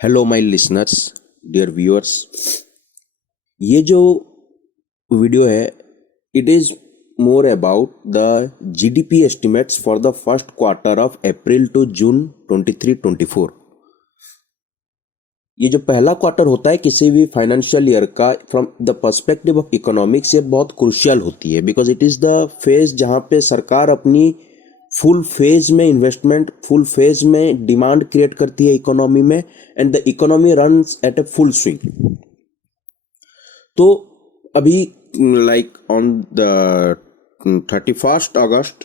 Hello my listeners, dear viewers. ये जो video है, it is more about the GDP estimates for the first quarter of April to June 23-24। ये जो पहला quarter होता है किसी भी फाइनेंशियल ईयर का, from the perspective of economics ये बहुत क्रूशियल होती है, because it is the phase जहाँ पे सरकार अपनी फुल फेज में इन्वेस्टमेंट, फुल फेज में डिमांड क्रिएट करती है इकोनॉमी में, and the economy runs at a full swing. तो अभी like on the 31st August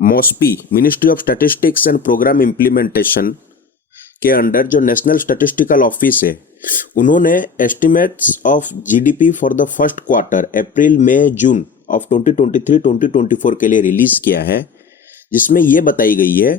MoSPI, ministry of statistics and programme implementation के अंडर जो नेशनल स्टैटिस्टिकल ऑफिस है, उन्होंने estimates of GDP for the first quarter April May June of 2023-2024 के लिए release किया है, जिसमें यह बताई गई है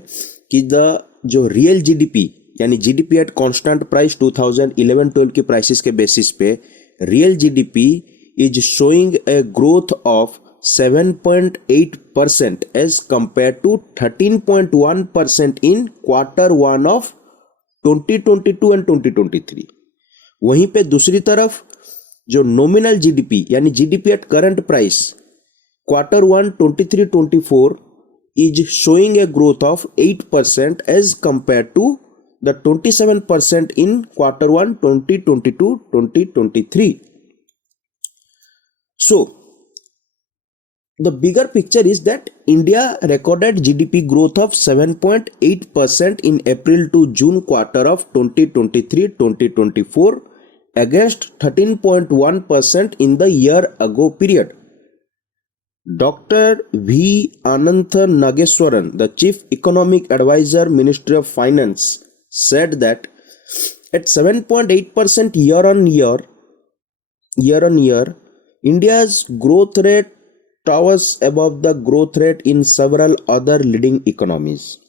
कि द जो रियल जीडीपी यानी जीडीपी एट कांस्टेंट प्राइस 2011-12 की प्राइसेस के बेसिस पे real GDP is showing a growth of 7.8% as compare to 13.1% in quarter one of 2022 and 2023। वहीं पे दूसरी तरफ जो नॉमिनल जीडीपी यानी GDP at current price quarter one 23-24 is showing a growth of 8% as compare to the 27% in quarter one 2022-2023। So the bigger picture is that India recorded GDP growth of 7.8% in April to June quarter of 2023-2024 against 13.1% in the year ago period. Dr. V. Anantha Nageswaran, the Chief Economic Advisor, Ministry of Finance, said that at 7.8% year on year, India's growth rate towers above the growth rate in several other leading economies.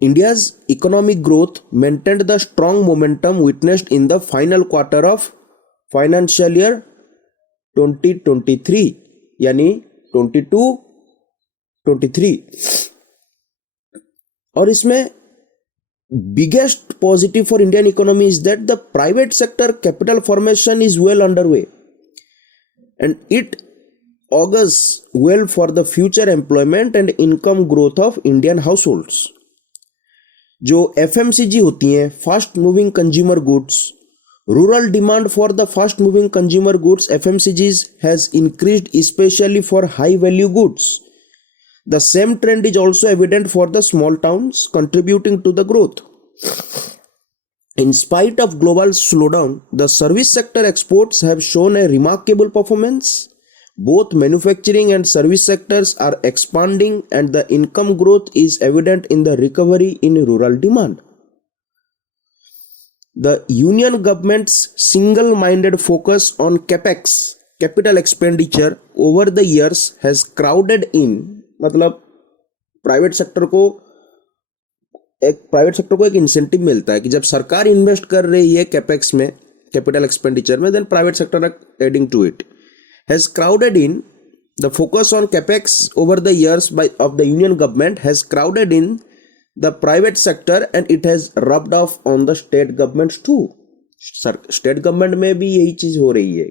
India's economic growth maintained the strong momentum witnessed in the final quarter of financial year 2023 यानी 22-23। और इसमें biggest positive for Indian economy is that the private sector capital formation is well underway and it augurs well for the future employment and income growth of Indian households. जो FMCG होती हैं, fast moving consumer goods, rural demand for the fast moving consumer goods FMCGs has increased especially for high value goods. The same trend is also evident for the small towns, contributing to the growth. In spite of global slowdown, the service sector exports have shown a remarkable performance. Both manufacturing and service sectors are expanding and the income growth is evident in the recovery in rural demand. The union government's single-minded focus on capex, capital expenditure, over the years has crowded in, मतलब private sector को एक incentive मिलता है कि जब सरकार invest कर रही है कैपेक्स में, कैपिटल एक्सपेंडिचर में, then private sector are adding to it, has crowded in the focus on capex over the years by of the union government has crowded in the private sector and it has rubbed off on the state governments too. State government में भी यही चीज हो रही है,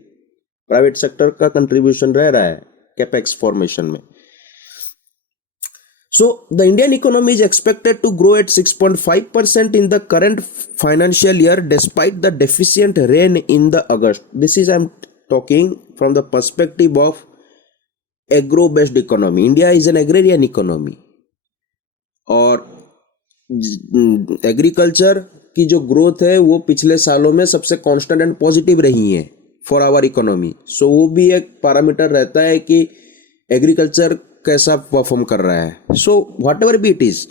private sector का contribution रह रहा है कैपेक्स फॉर्मेशन में। So the Indian economy is expected to grow at 6.5% in the current financial year despite the deficient rain in the August. This is I'm talking from the perspective of agro-based economy. India is an agrarian economy और agriculture की जो growth है वो पिछले सालों में सबसे constant and positive रही है फॉर आवर इकोनॉमी। सो वो भी एक पैरामीटर रहता है कि एग्रीकल्चर कैसा परफॉर्म कर रहा है। So whatever be it is,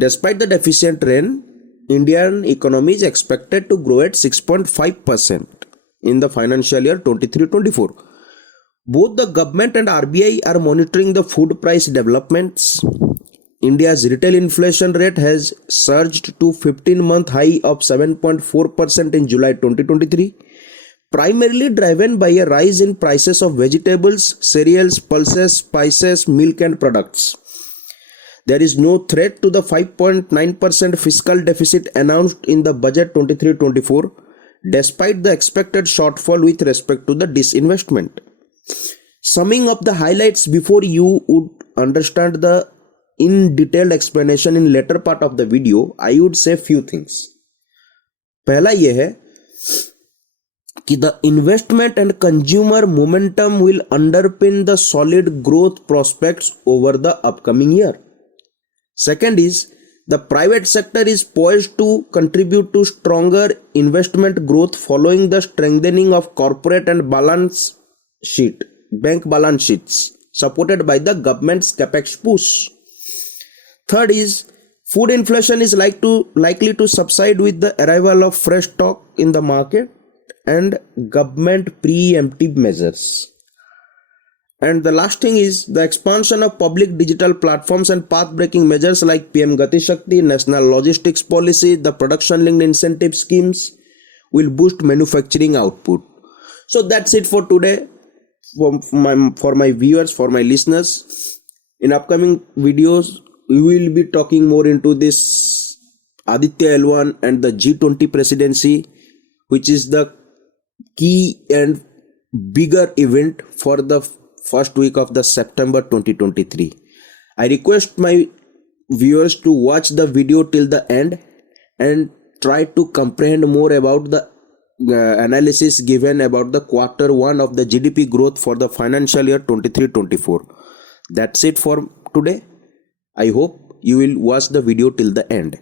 despite the deficient rain, Indian economy is expected to grow at 6.5% in the financial year 23-24. Both the government and RBI are monitoring the food price developments. India's retail inflation rate has surged to 15-month high of 7.4% in July 2023. Primarily driven by a rise in prices of vegetables, cereals, pulses, spices, milk and products. There is no threat to the 5.9% fiscal deficit announced in the budget 23-24, despite the expected shortfall with respect to the disinvestment. Summing up the highlights before you would understand the in detailed explanation in later part of the video, I would say few things. पहला ये है कि the investment and consumer momentum will underpin the solid growth prospects over the upcoming year. Second is, the private sector is poised to contribute to stronger investment growth following the strengthening of corporate and bank balance sheets, supported by the government's capex push. Third is, food inflation is likely to subside with the arrival of fresh stock in the market and government preemptive measures. And the last thing is the expansion of public digital platforms and path-breaking measures like PM Gati Shakti, National Logistics Policy, the production-linked incentive schemes will boost manufacturing output. So that's it for today. For my viewers, for my listeners, in upcoming videos, we will be talking more into this Aditya L1 and the G20 presidency, which is the key and bigger event for the first week of the September 2023. I request my viewers to watch the video till the end and try to comprehend more about the analysis given about the quarter one of the GDP growth for the financial year 23-24. That's it for today. I hope you will watch the video till the end.